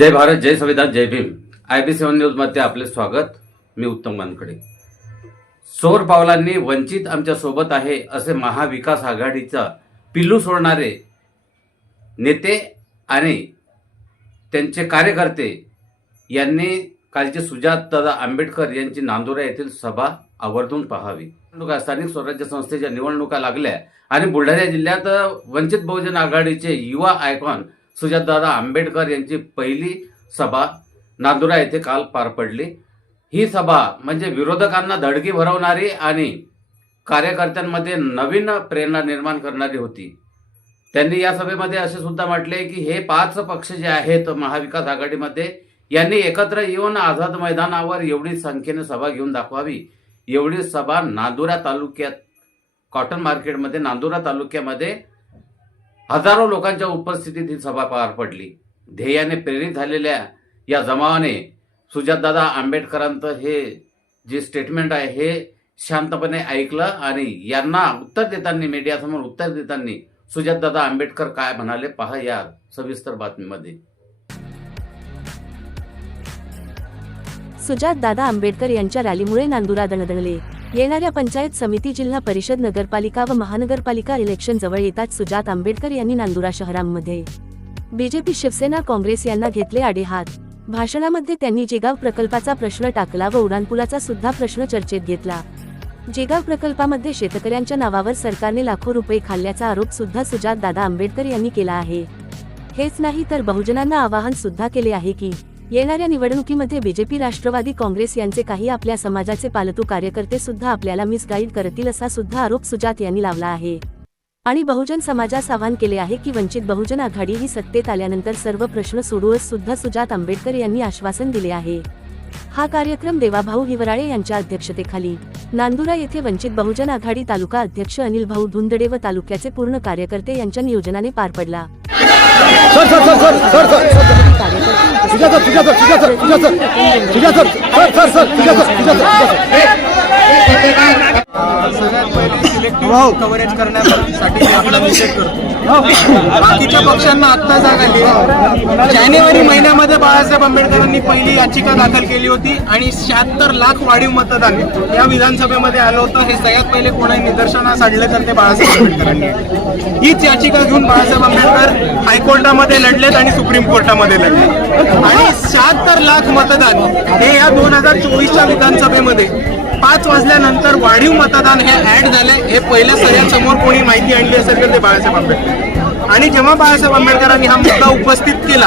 जय भारत जय संविधान जय भीम. आय बी सेवन न्यूजमध्ये आपले स्वागत. मी उत्तम वानकडे सोर पावलांनी वंचित आमच्यासोबत आहे असे महाविकास आघाडीचा पिल्लू सोडणारे नेते आणि त्यांचे कार्यकर्ते यांनी कालची सुजातदादा आंबेडकर यांची नांदुरा येथील सभा आवर्जून पाहावी. निवडणुका स्थानिक स्वराज्य संस्थेच्या निवडणुका लागल्या आणि बुलढाणा जिल्ह्यात वंचित बहुजन आघाडीचे युवा आयकॉन सुजातदादा आंबेडकर यांची पहिली सभा नांदुरा येथे काल पार पडली. ही सभा म्हणजे विरोधकांना धडकी भरवणारी आणि कार्यकर्त्यांमध्ये नवीन प्रेरणा निर्माण करणारी होती. त्यांनी या सभेमध्ये असे सुद्धा म्हटले की हे पाच पक्ष जे आहेत महाविकास आघाडीमध्ये यांनी एकत्र येऊन आझाद मैदानावर एवढी संख्येने सभा घेऊन दाखवावी. एवढी सभा नांदुरा तालुक्यात कॉटन मार्केटमध्ये नांदुरा तालुक्यामध्ये हजारो लोकांच्या उपस्थितीत ही सभा पार पडली. ध्येयाने प्रेरित झालेल्या या जमावाने सुजातदादा आंबेडकरांचं हे जे स्टेटमेंट आहे हे शांतपणे ऐकलं आणि यांना उत्तर देताना मीडियासमोर उत्तर देताना सुजातदादा आंबेडकर काय म्हणाले पहा या सविस्तर बातमीमध्ये. सुजात दादा आंबेडकर यांच्या रॅलीमुळे नांदुरा दणदणले. येणाऱ्या पंचायत समिती जिल्हा परिषद नगरपालिका व महानगरपालिका इलेक्शन जवळ येताच सुजात आंबेडकर यांनी नांदुरा शहरांमध्ये. बीजेपी शिवसेना काँग्रेस यांना घेतले आडेहात. भाषणामध्ये त्यांनी जेगाव प्रकल्पाचा प्रश्न टाकला व उडाणपुलाचा सुद्धा प्रश्न चर्चेत घेतला. जेगाव प्रकल्पामध्ये शेतकऱ्यांच्या नावावर सरकारने लाखो रुपये खाल्ल्याचा आरोप सुद्धा सुजात दादा आंबेडकर यांनी केला आहे. हेच नाही तर बहुजनांना आवाहन सुद्धा केले आहे की येणाऱ्या निवडणुकीमध्ये बीजेपी राष्ट्रवादी काँग्रेस यांचे काही आपल्या समाजाचे पालतू कार्यकर्ते सुद्धा आपल्याला मिसगाईड करतील असा सुद्धा आरोप सुजात यांनी लावला आहे. आणि बहुजन समाजास आवाहन केले आहे की वंचित बहुजन आघाडी ही सत्तेत आल्यानंतर सर्व प्रश्न सोडवूच सुद्धा सुजात आंबेडकर यांनी आश्वासन दिले आहे. हा कार्यक्रम देवाभाऊ हिवराळे यांच्या अध्यक्षतेखाली. नांदुरा येथे वंचित बहुजन आघाडी तालुका अध्यक्ष अनिल भाऊ धुंदडे व तालुक्याचे पूर्ण कार्यकर्ते यांच्या नियोजनाने पार पडला. Sir sir sir sir sir sir तुझ्या सर तुझ्या सर तुझ्या सर तुझ्या सर तुझ्या सर सर सर सर सगळ्यात पहिले सिलेक्टिव्ह कव्हरेज करण्यासाठी करतो. बाकीच्या पक्षांना आत्ता जाग जानेवारी महिन्यामध्ये बाळासाहेब आंबेडकरांनी पहिली याचिका दाखल केली होती आणि शहात्तर लाख वाढीव मतदान या विधानसभेमध्ये आलं होतं. हे सगळ्यात पहिले कोणाही निदर्शनास आणलं तर ते बाळासाहेब आंबेडकरांनी. हीच याचिका घेऊन बाळासाहेब आंबेडकर हायकोर्टामध्ये लढलेत आणि सुप्रीम कोर्टामध्ये लढले आणि शहात्तर लाख मतदान हे या दोन हजार चोवीसच्या विधानसभेमध्ये पाच वाजल्यानंतर वाढीव मतदान हे ऍड झाले हे पहिल्या सगळ्यांसमोर कोणी माहिती आणली असेल तर ते बाळासाहेब आंबेडकर. आणि जेव्हा बाळासाहेब आंबेडकरांनी हा मुद्दा उपस्थित केला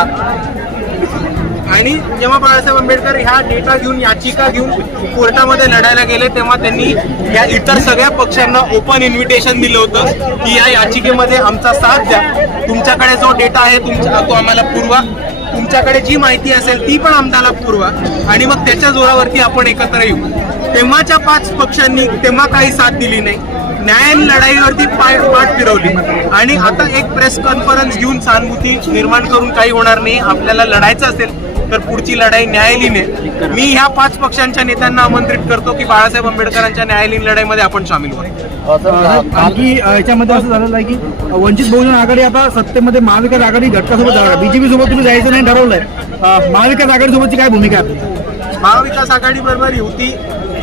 आणि जेव्हा बाळासाहेब आंबेडकर ह्या डेटा घेऊन याचिका घेऊन कोर्टामध्ये लढायला गेले तेव्हा त्यांनी या इतर सगळ्या पक्षांना ओपन इन्व्हिटेशन दिलं होतं की या याचिकेमध्ये आमचा साथ द्या. तुमच्याकडे जो डेटा आहे तुमचा तो आम्हाला पुरवा. तुमच्याकडे जी माहिती असेल ती पण आमदाला पुरवा. आणि मग त्याच्या जोरावरती आपण एकत्र येऊ. तेव्हाच्या पाच पक्षांनी तेव्हा काही साथ दिली नाही. न्याय लढाईवरती पाय पाठ फिरवली. आणि आता एक प्रेस कॉन्फरन्स घेऊन सहानुभूती निर्माण करून काही होणार नाही. आपल्याला लढायचं असेल तर पुढची लढाई न्यायालयीन आहे. मी ह्या पाच पक्षांच्या नेत्यांना आमंत्रित करतो की बाळासाहेब आंबेडकरांच्या न्यायालयीन लढाईमध्ये आपण सामील बाकी अ, याच्यामध्ये असं झालेलं आहे की वंचित बहुजन आघाडी आता सत्तेमध्ये महाविकास आघाडी घटकासोबत जाणार बीजेपी सोबत तुम्ही जायचं नाही ठरवलंय. महाविकास आघाडी सोबतची काय भूमिका आहे? महाविकास आघाडी बरोबर युती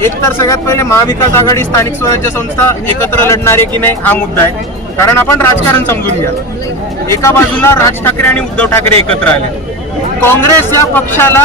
एक तर सगळ्यात पहिले महाविकास आघाडी स्थानिक स्वराज्य संस्था एकत्र लढणार आहे की नाही हा मुद्दा आहे. कारण आपण राजकारण समजून घ्या. एका बाजूला राज ठाकरे आणि उद्धव ठाकरे एकत्र आले. काँग्रेस या पक्षाला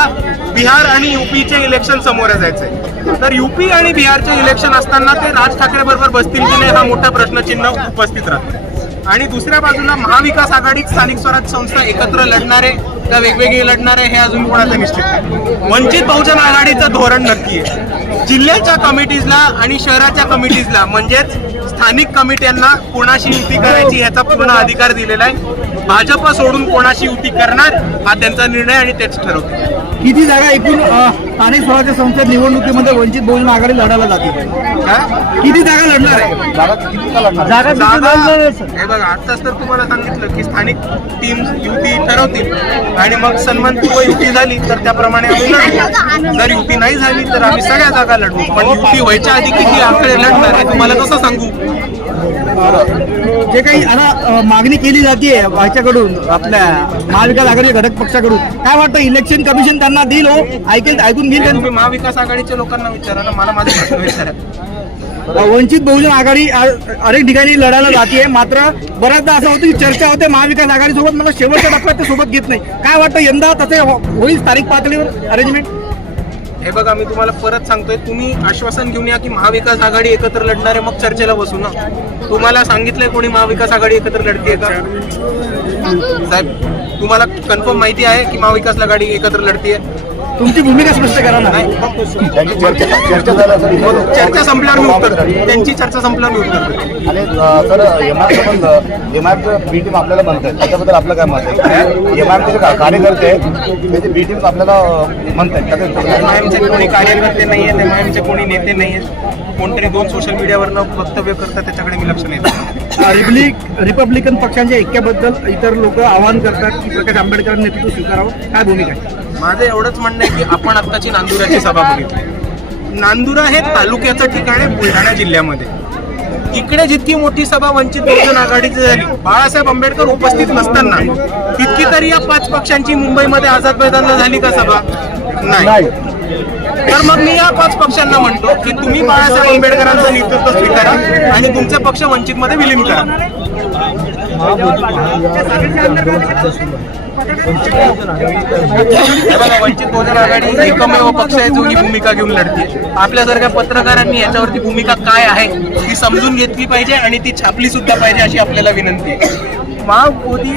बिहार आणि युपीचे इलेक्शन समोर जायचंय. तर युपी आणि बिहारचे इलेक्शन असताना ते राज ठाकरे बरोबर बसतील की नाही हा मोठा प्रश्नचिन्ह उपस्थित राहतो. आणि दुसऱ्या बाजूला महाविकास आघाडीत स्थानिक स्वराज्य संस्था एकत्र लढणारे का वेगवेगळे लढणारे हे अजून कोणाचं निश्चित नाही. वंचित बहुजन आघाडीचं धोरण नक्की आहे. जिल्ह्याच्या कमिटीजला आणि शहराच्या कमिटीजला म्हणजेच स्थानिक कमिट्यांना कोणाशी युती करायची ह्याचा पूर्ण अधिकार दिलेला आहे. भाजप सोडून कोणाशी युती करणार हा त्यांचा निर्णय आणि तेच ठरवतो. किती जागा एकूण स्थानिक स्वराज्य संस्था निवडणुकीमध्ये वंचित बहुजन आघाडी लढायला जाते? हा? किती जागा लढणार आहे? जागा जागा हे बघा आताच तर तुम्हाला सांगितलं की स्थानिक टीम युती ठरवतील. आणि मग सन्मानपूर्व युती झाली तर त्याप्रमाणे आम्ही लढू. जर युती नाही झाली तर आम्ही सगळ्या जागा लढवू. पण युती व्हायच्या आधी किती आकडे लढणार हे तुम्हाला कसं सांगू? जे काही आता मागणी केली जाते ह्याच्याकडून आपल्या महाविकास आघाडी घटक पक्षाकडून. काय वाटतं इलेक्शन कमिशन त्यांना देईल हो? ऐकेल ऐकून घेईल तुम्ही महाविकास आघाडीच्या लोकांना विचारा ना मला माझे प्रश्न विचारा. त्यांना? वंचित बहुजन आघाडी अनेक ठिकाणी लढायला जाते मात्र बऱ्याचदा असं होतं की चर्चा होते महाविकास आघाडी सोबत मला शेवटच्या टप्प्यात ते सोबत घेत नाही. काय वाटतं यंदा तसे हो- होईल स्थानिक पातळीवर अरेंजमेंट हे बघा मी तुम्हाला परत सांगतोय तुम्ही आश्वासन घेऊन या की महाविकास आघाडी एकत्र लढणार आहे मग चर्चेला बसू ना. तुम्हाला सांगितलंय कोणी महाविकास आघाडी एकत्र लढते का? साहेब तुम्हाला कन्फर्म माहिती आहे की महाविकास आघाडी एकत्र लढतीये? तुमची भूमिका स्पष्ट करा ना. त्यांची चर्चा चर्चा झाली असेल चर्चा संपल्यावर मी उत्तर देईन. त्यांची चर्चा संपल्यावर मी उत्तर देईन. आणि अ, सर एम आय पण एम आय बी टीम आपल्याला म्हणतात त्याच्याबद्दल आपलं काय मत आहे? एम आय चे कार्यकर्ते आहेत, त्याची बी टीम आपल्याला म्हणतात एमआयएमचे कोणी कार्यकर्ते नाही आहेत एमआयएमचे कोणी नेते नाही आहेत कोणतरी दोन सोशल मीडियावरनं वक्तव्य करतात त्याच्याकडे मी लक्ष नाही देत. रिपब्लिक रिपब्लिकन पक्षांच्या ऐक्याबद्दल इतर लोक आवाहन करतात की प्रकाश आंबेडकरांनी नेतृत्व स्वीकारावं. काय भूमिका आहे? माझं एवढंच म्हणणं आहे की आपण आत्ताची नांदुराची सभा बघितली. नांदुरा हे तालुक्याचं ठिकाण आहे बुलढाणा जिल्ह्यामध्ये. इकडे जितकी मोठी सभा वंचित बहुजन आघाडीची झाली बाळासाहेब आंबेडकर उपस्थित नसताना तितकी तरी या पाच पक्षांची मुंबईमध्ये आझाद मैदानला झाली का सभा? नाही. तर मग मी या पाच पक्षांना म्हणतो की तुम्ही बाळासाहेब आंबेडकरांचं नेतृत्व स्वीकारा आणि तुमचे पक्ष वंचित मध्ये विलीन करा. वंचित बहुजन आघाडी एकमेव पक्ष आहे जो ही भूमिका घेऊन लढते. आपल्यासारख्या पत्रकारांनी याच्यावरती भूमिका काय आहे ती समजून घेतली पाहिजे आणि ती छापली सुद्धा पाहिजे अशी आपल्याला विनंती आहे. महाबोधी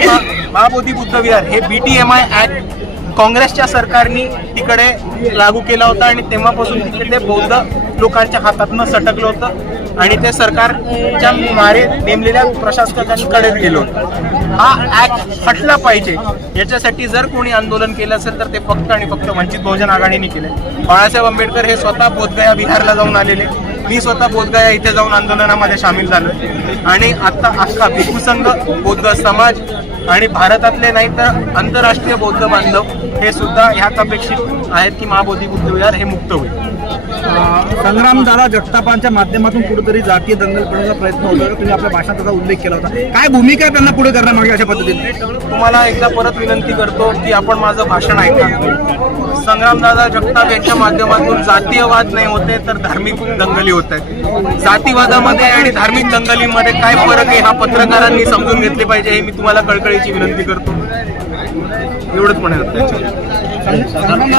महाबोधी बुद्ध विहार हे B T M I act काँग्रेसच्या सरकारने तिकडे लागू केला होता आणि तेव्हापासून तिकडे ते बौद्ध लोकांच्या हातातनं सटकलं होतं आणि ते सरकारच्या मारे नेमलेल्या प्रशासकांकडे गेलो होतं. हा ऍक्ट हटला पाहिजे. याच्यासाठी जर कोणी आंदोलन केलं असेल तर ते फक्त आणि फक्त वंचित बहुजन आघाडीने केले बाळासाहेब आंबेडकर हे स्वतः बोधगया बिहारला जाऊन आलेले. मी स्वतः बोधगया इथे जाऊन आंदोलनामध्ये सामील झालो. आणि आता अख्खा भिक्खू संघ बौद्ध समाज आणि भारतातले नाही तर आंतरराष्ट्रीय बौद्ध बांधव हे सुद्धा ह्याच अपेक्षित आहेत की महाबोधी बुद्ध विहार हे मुक्त होईल. संग्रामदादा जगतापांच्या माध्यमातून कुठेतरी जातीय दंगल करण्याचा प्रयत्न होता. तुम्ही आपल्या भाषणात त्याचा उल्लेख केला होता. काय भूमिका आहे त्यांना पुढे करण्यामागे अशा पद्धतीने? तुम्हाला एकदा परत विनंती करतो की आपण माझं भाषण ऐका. संग्रामदादा जगताप यांच्या माध्यमातून जातीयवाद नाही होते तर धार्मिक दंगली होत आहेत. जातीवादामध्ये आणि धार्मिक दंगलीमध्ये काय फरक आहे हा पत्रकारांनी समजून घेतले पाहिजे हे मी तुम्हाला कळकळीची विनंती करतो. एवढंच म्हणेल त्याच्यावर. बाळासाहेब